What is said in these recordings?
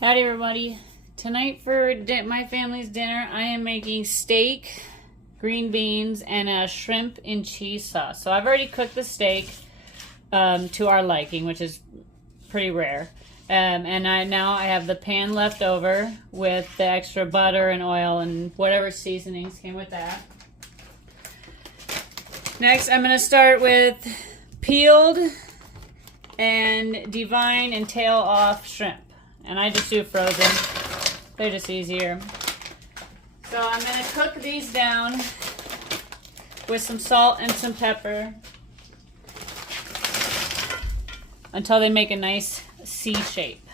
Howdy everybody. Tonight for my family's dinner, I am making steak, green beans, and a shrimp and cheese sauce. So I've already cooked the steak to our liking, which is pretty rare. And now I have the pan left over with the extra butter and oil and whatever seasonings came with that. Next, I'm going to start with peeled and Devine and tail off shrimp. And I just do frozen. They're just easier. So I'm going to cook these down with some salt and some pepper until they make a nice C shape.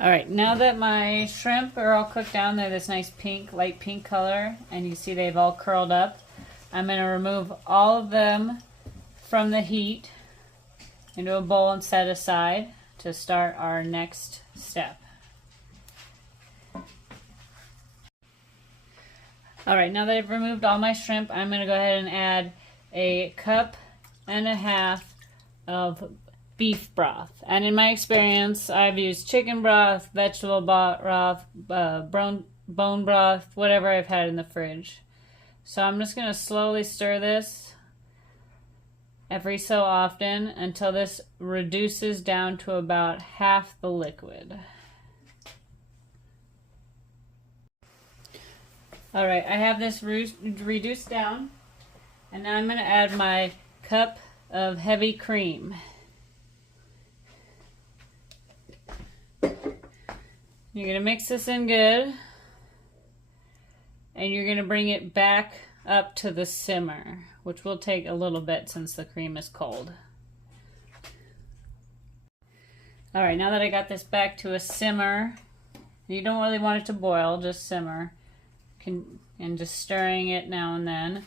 Alright, now that my shrimp are all cooked down, they're this nice pink, light pink color, and you see they've all curled up. I'm going to remove all of them from the heat into a bowl and set aside to start our next step. Alright, now that I've removed all my shrimp, I'm going to go ahead and add a cup and a half of beef broth. And in my experience, I've used chicken broth, vegetable broth, bone broth, whatever I've had in the fridge. So I'm just going to slowly stir this every so often until this reduces down to about half the liquid. Alright, I have this reduced down, and now I'm going to add my cup of heavy cream. You're going to mix this in good, and you're going to bring it back up to the simmer, which will take a little bit since the cream is cold. Alright, now that I got this back to a simmer, you don't really want it to boil, just simmer, and just stirring it now and then.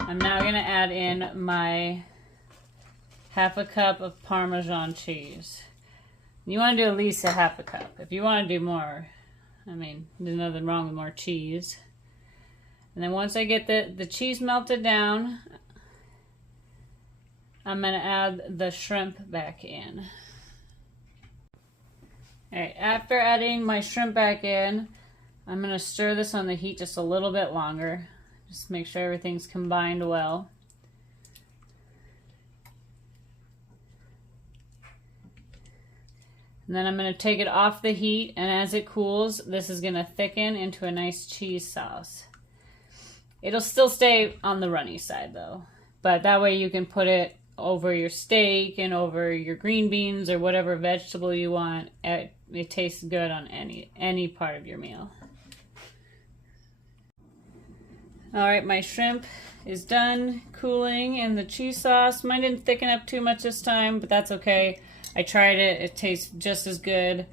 I'm now going to add in my half a cup of Parmesan cheese. You want to do at least a half a cup. If you want to do more, I mean, there's nothing wrong with more cheese. And then once I get the cheese melted down, I'm going to add the shrimp back in. Alright, after adding my shrimp back in, I'm going to stir this on the heat just a little bit longer. Just make sure everything's combined well. And then I'm going to take it off the heat, and as it cools, this is going to thicken into a nice cheese sauce. It'll still stay on the runny side though, but that way you can put it over your steak and over your green beans or whatever vegetable you want. It tastes good on any part of your meal. Alright, my shrimp is done cooling in the cheese sauce. Mine didn't thicken up too much this time, but that's okay. I tried it. It tastes just as good.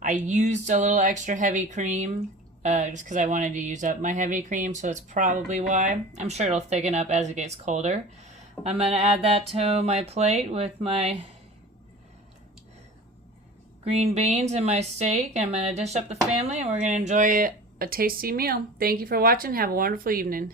I used a little extra heavy cream just because I wanted to use up my heavy cream, so that's probably why. I'm sure it'll thicken up as it gets colder. I'm going to add that to my plate with my green beans and my steak. I'm going to dish up the family, and we're going to enjoy a tasty meal. Thank you for watching. Have a wonderful evening.